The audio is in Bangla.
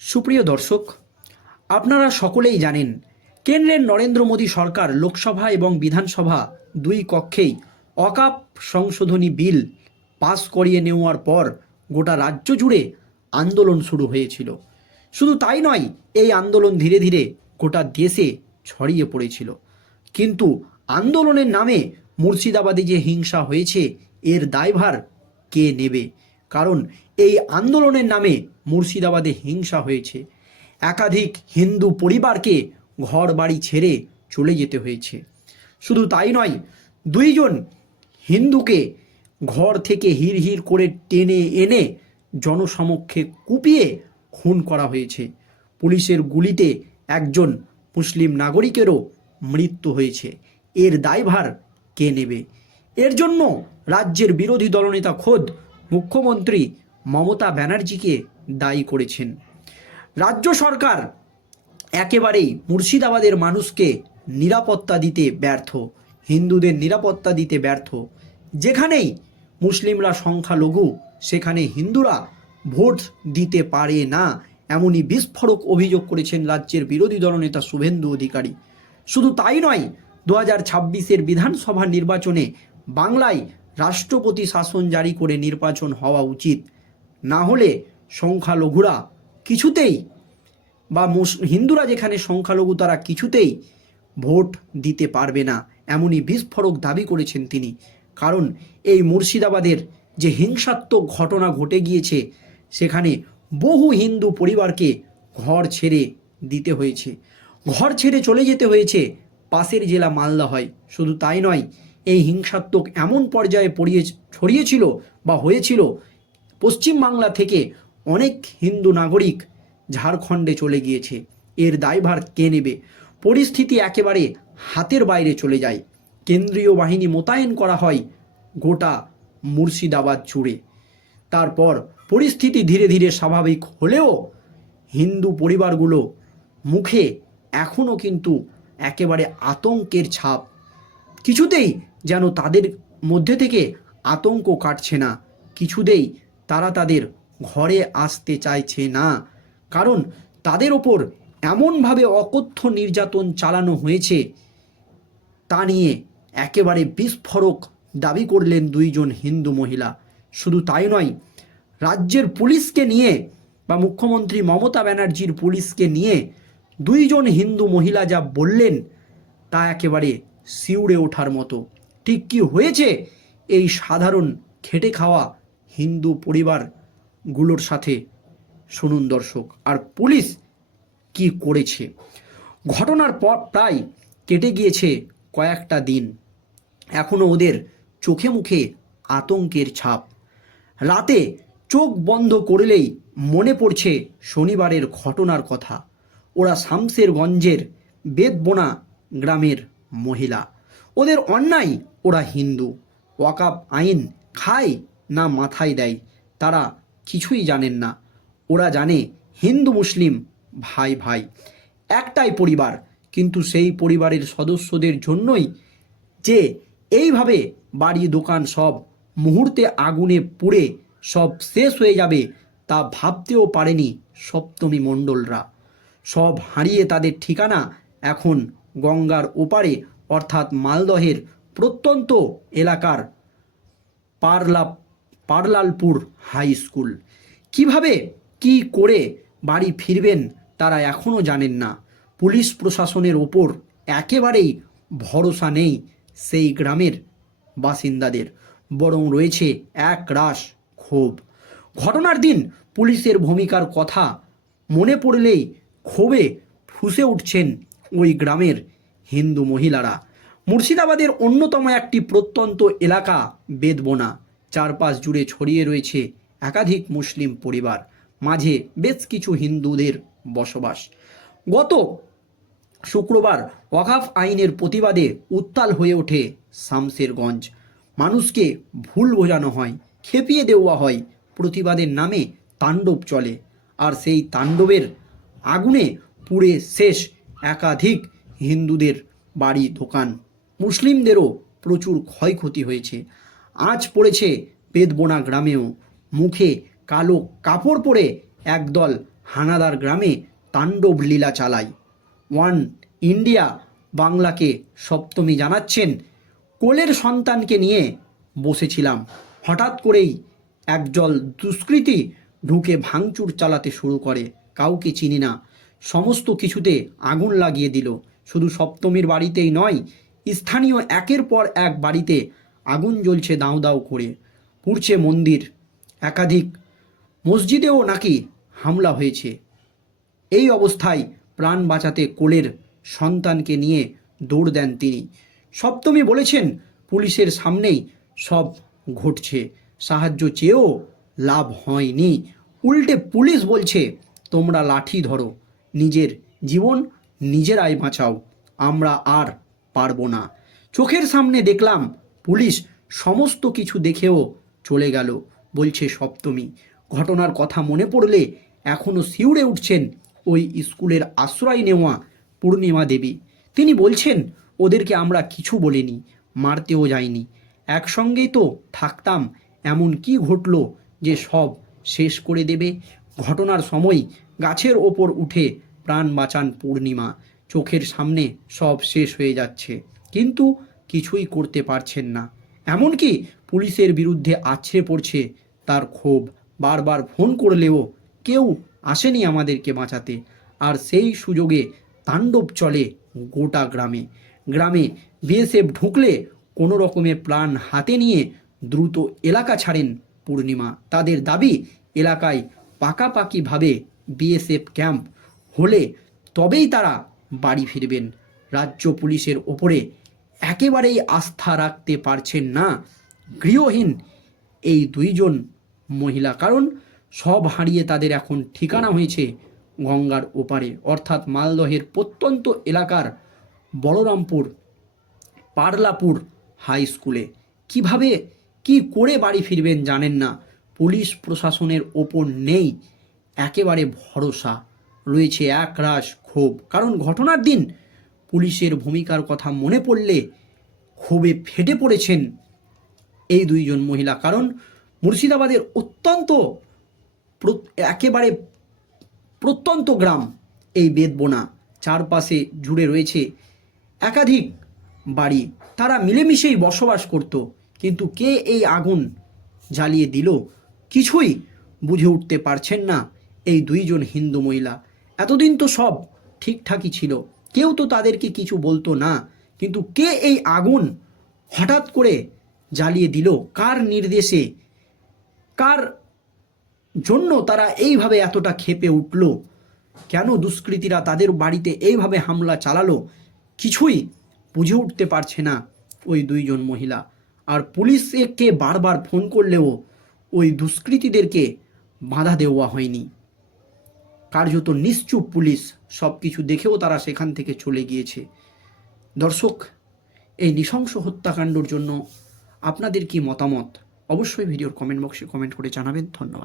সুপ্রিয় দর্শক, আপনারা সকলেই জানেন, কেন্দ্রের নরেন্দ্র মোদী সরকার লোকসভা এবং বিধানসভা দুই কক্ষেই অকাপ সংশোধনী বিল পাস করিয়ে নেওয়ার পর গোটা রাজ্য জুড়ে আন্দোলন শুরু হয়েছিল। শুধু তাই নয়, এই আন্দোলন ধীরে ধীরে গোটা দেশে ছড়িয়ে পড়েছিল। কিন্তু আন্দোলনের নামে মুর্শিদাবাদে যে হিংসা হয়েছে, এর দায়ভার কে নেবে? কারণ এই আন্দোলনের নামে মুর্শিদাবাদে হিংসা হয়েছে। একাধিক হিন্দু পরিবারকে ঘর বাড়ি ছেড়ে চলে যেতে হয়েছে। শুধু তাই নয়, দুইজন হিন্দুকে ঘর থেকে হির হির করে টেনে এনে জনসমক্ষে কুপিয়ে খুন করা হয়েছে। পুলিশের গুলিতে একজন মুসলিম নাগরিকেরও মৃত্যু হয়েছে। এর দায়ভার কে নেবে? এর জন্য রাজ্যের বিরোধী দলনেতা খোদ মুখ্যমন্ত্রী মমতা ব্যানার্জিকে দায়ী করেছেন। রাজ্য সরকার একেবারেই মুর্শিদাবাদের মানুষকে নিরাপত্তা দিতে ব্যর্থ, হিন্দুদের নিরাপত্তা দিতে ব্যর্থ। যেখানেই মুসলিমরা সংখ্যালঘু, সেখানে হিন্দুরা ভোট দিতে পারে না, এমনই বিস্ফোরক অভিযোগ করেছেন রাজ্যের বিরোধী দলনেতা শুভেন্দু অধিকারী। শুধু তাই নয়, দু হাজার ছাব্বিশের বিধানসভা নির্বাচনে বাংলায় রাষ্ট্রপতি শাসন জারি করে নির্বাচন হওয়া উচিত। না হলে সংখ্যালঘুরা কিছুতেই বা হিন্দুরা যেখানে সংখ্যালঘু তারা কিছুতেই ভোট দিতে পারবে না, এমনই বিস্ফোরক দাবি করেছেন তিনি। কারণ এই মুর্শিদাবাদের যে হিংসাত্মক ঘটনা ঘটে গিয়েছে, সেখানে বহু হিন্দু পরিবারকে ঘর ছেড়ে দিতে হয়েছে। ঘর ছেড়ে চলে যেতে হয়েছে পাশের জেলা মালদা হয়। শুধু তাই নয় এই হিংসাত্মক এমন পর্যায়ে পড়িয়ে ছড়িয়েছিল বা হয়েছিল পশ্চিমবাংলা থেকে অনেক হিন্দু নাগরিক ঝাড়খণ্ডে চলে গিয়েছে। এর দায়ভার কে নেবে? পরিস্থিতি একেবারে হাতের বাইরে চলে যায়। কেন্দ্রীয় বাহিনী মোতায়েন করা হয় গোটা মুর্শিদাবাদ জুড়ে। তারপর পরিস্থিতি ধীরে ধীরে স্বাভাবিক হলেও হিন্দু পরিবারগুলো মুখে এখনও কিন্তু একেবারে আতঙ্কের ছাপ। কিছুতেই যেন তাদের মধ্যে থেকে আতঙ্ক কাটছে না। কিছুতেই তারা তাদের ঘরে আসতে চাইছে না। কারণ তাদের ওপর এমনভাবে অকথ্য নির্যাতন চালানো হয়েছে, তা নিয়ে একেবারে বিস্ফোরক দাবি করলেন দুইজন হিন্দু মহিলা। শুধু তাই নয়, রাজ্যের পুলিশকে নিয়ে বা মুখ্যমন্ত্রী মমতা ব্যানার্জির পুলিশকে নিয়ে দুইজন হিন্দু মহিলা যা বললেন, তা একেবারে শিউড়ে ওঠার মতো। ঠিক কি হয়েছে? এই সাধারণ খেটে খাওয়া হিন্দু পরিবারগুলোর সাথে। শুনুন দর্শক, আর পুলিশ কি করেছে? ঘটনার পর প্রায় কেটে গিয়েছে কয়েকটা দিন। এখনও ওদের চোখে মুখে আতঙ্কের ছাপ। রাতে চোখ বন্ধ করলেই মনে পড়ছে শনিবারের ঘটনার কথা। ওরা শামসেরগঞ্জের বেদবোনা গ্রামের মহিলা। ওদের অন্যায়। ওরা হিন্দু। ওয়াকাপ আইন খায় না মাথায় দেয়। তারা কিছুই জানেন না। ওরা জানে হিন্দু মুসলিম ভাই ভাই। একটাই পরিবার। কিন্তু সেই পরিবারের সদস্যদের জন্যই যে এইভাবে বাড়ি, দোকান সব মুহূর্তে আগুনে পুড়ে সব শেষ হয়ে যাবে তা ভাবতেও পারেনি সপ্তমী মণ্ডলরা। সব হারিয়ে তাদের ঠিকানা এখন গঙ্গার ওপারে অর্থাৎ মালদহের প্রত্যন্ত এলাকার পারলা, পারলালপুর হাই স্কুল। কীভাবে, কি করে বাড়ি ফিরবেন তারা এখনও জানেন না। পুলিশ প্রশাসনের ওপর একেবারেই ভরসা নেই সেই গ্রামের বাসিন্দাদের। বরং রয়েছে এক রাশ ক্ষোভ। ঘটনার দিন পুলিশের ভূমিকার কথা মনে পড়লেই ক্ষোভে ফুসে উঠছেন ওই গ্রামের হিন্দু মহিলারা। মুর্শিদাবাদের অন্যতম একটি প্রত্যন্ত এলাকা বেদবোনা। চারপাশ জুড়ে ছড়িয়ে রয়েছে একাধিক মুসলিম পরিবার। মাঝে বেশ কিছু হিন্দুদের বসবাস। গত শুক্রবার ওয়াকাফ আইনের প্রতিবাদে উত্তাল হয়ে ওঠে শামসেরগঞ্জ। মানুষকে ভুল বোঝানো হয়, খেপিয়ে দেওয়া হয়, প্রতিবাদের নামে তাণ্ডব চলে। আর সেই তাণ্ডবের আগুনে পুড়ে শেষ একাধিক হিন্দুদের বাড়ি, দোকান। মুসলিমদেরও প্রচুর ক্ষয়ক্ষতি হয়েছে। আজ পড়েছে বেদবোনা গ্রামেও। মুখে কালো কাপড় পরে একদল হানাদার গ্রামে তাণ্ডব লীলা চালায়। ওয়ান ইন্ডিয়া বাংলাকে সপ্তমী জানাচ্ছেন, কোলের সন্তানকে নিয়ে বসেছিলাম। হঠাৎ করেই একজল দুষ্কৃতী ঢুকে ভাঙচুর চালাতে শুরু করে। কাউকে চিনি না। সমস্ত কিছুতে আগুন লাগিয়ে দিল। শুধু সপ্তমীর বাড়িতেই নয়, স্থানীয় একের পর এক বাড়িতে আগুন জ্বলছে দাউ দাউ করে, পুড়ছে মন্দির। একাধিক মসজিদেও নাকি হামলা হয়েছে। এই অবস্থায় প্রাণ বাঁচাতে কোলের সন্তানকে নিয়ে দৌড় দেন তিনি। সপ্তমী বলেছেন, পুলিশের সামনেই সব ঘটছে। সাহায্য চেয়েও লাভ হয়নি। উল্টে পুলিশ বলছে, তোমরা লাঠি ধরো, নিজের জীবন নিজেরাই বাঁচাও, আমরা আর পারব না। চোখের সামনে দেখলাম, পুলিশ সমস্ত কিছু দেখেও চলে গেল, বলছে সপ্তমী। ঘটনার কথা মনে পড়লে এখনও শিউরে উঠছেন ওই স্কুলের আশ্রয় নেওয়া পূর্ণিমা দেবী। তিনি বলছেন, ওদেরকে আমরা কিছু বলিনি, মারতেও যাইনি। একসঙ্গেই তো থাকতাম, এমন কি ঘটলো যে সব শেষ করে দেবে? ঘটনার সময় গাছের ওপর উঠে প্রাণ বাঁচান পূর্ণিমা। চোখের সামনে সব শেষ হয়ে যাচ্ছে। কিন্তু কিছুই করতে পারছেন না। এমনকি পুলিশের বিরুদ্ধে আছড়ে পড়ছে তার ক্ষোভ। বারবার ফোন করলেও কেউ আসেনি আমাদেরকে বাঁচাতে। আর সেই সুযোগে তাণ্ডব চলে গোটা গ্রামে। গ্রামে বিএসএফ ঢুকলে কোনো রকমে প্রাণ হাতে নিয়ে দ্রুত এলাকা ছাড়েন পূর্ণিমা। তাদের দাবি, এলাকায় পাকাপাকিভাবে বিএসএফ ক্যাম্প হলে তবেই তারা বাড়ি ফিরবেন। রাজ্য পুলিশের ওপরে একেবারেই আস্থা রাখতে পারছেন না গৃহহীন এই দুইজন মহিলা। কারণ সব হারিয়ে তাদের এখন ঠিকানা হয়েছে গঙ্গার ওপারে। অর্থাৎ মালদহের প্রত্যন্ত এলাকার বলরামপুর, পারলাপুর হাই স্কুলে। কীভাবে, কি করে বাড়ি ফিরবেন জানেন না। পুলিশ প্রশাসনের ওপর নেই একেবারে ভরসা। রয়েছে একরাশ ক্ষোভ। কারণ ঘটনার দিন পুলিশের ভূমিকার কথা মনে পড়লে ক্ষোভে ফেটে পড়েছেন এই দুইজন মহিলা। কারণ মুর্শিদাবাদের অত্যন্ত একেবারে প্রত্যন্ত গ্রাম এই বেদবোনা চারপাশে জুড়ে রয়েছে একাধিক বাড়ি। তারা মিলেমিশেই বসবাস করত, কিন্তু কে এই আগুন জ্বালিয়ে দিল কিছুই বুঝে উঠতে পারছেন না এই দুইজন হিন্দু মহিলা। এতদিন তো সব ঠিকঠাকই ছিল। কেউ তো তাদেরকে কিছু বলতো না। কিন্তু কে এই আগুন হঠাৎ করে জ্বালিয়ে দিল? কার নির্দেশে? কার জন্য তারা এইভাবে এতটা ক্ষেপে উঠল? কেন দুষ্কৃতীরা তাদের বাড়িতে এইভাবে হামলা চালালো? কিছুই বুঝে উঠতে পারছে না ওই দুইজন মহিলা। আর পুলিশকে বারবার ফোন করলেও ওই দুষ্কৃতীদেরকে বাধা দেওয়া হয়নি। কার্যত নিশ্চুপ পুলিশ সব কিছু দেখেও তারা সেখান থেকে চলে গিয়েছে। দর্শক, এই নৃশংস হত্যাকাণ্ডর জন্য আপনাদের কি মতামত? অবশ্যই ভিডিওর কমেন্ট বক্সে কমেন্ট করে জানাবেন। ধন্যবাদ।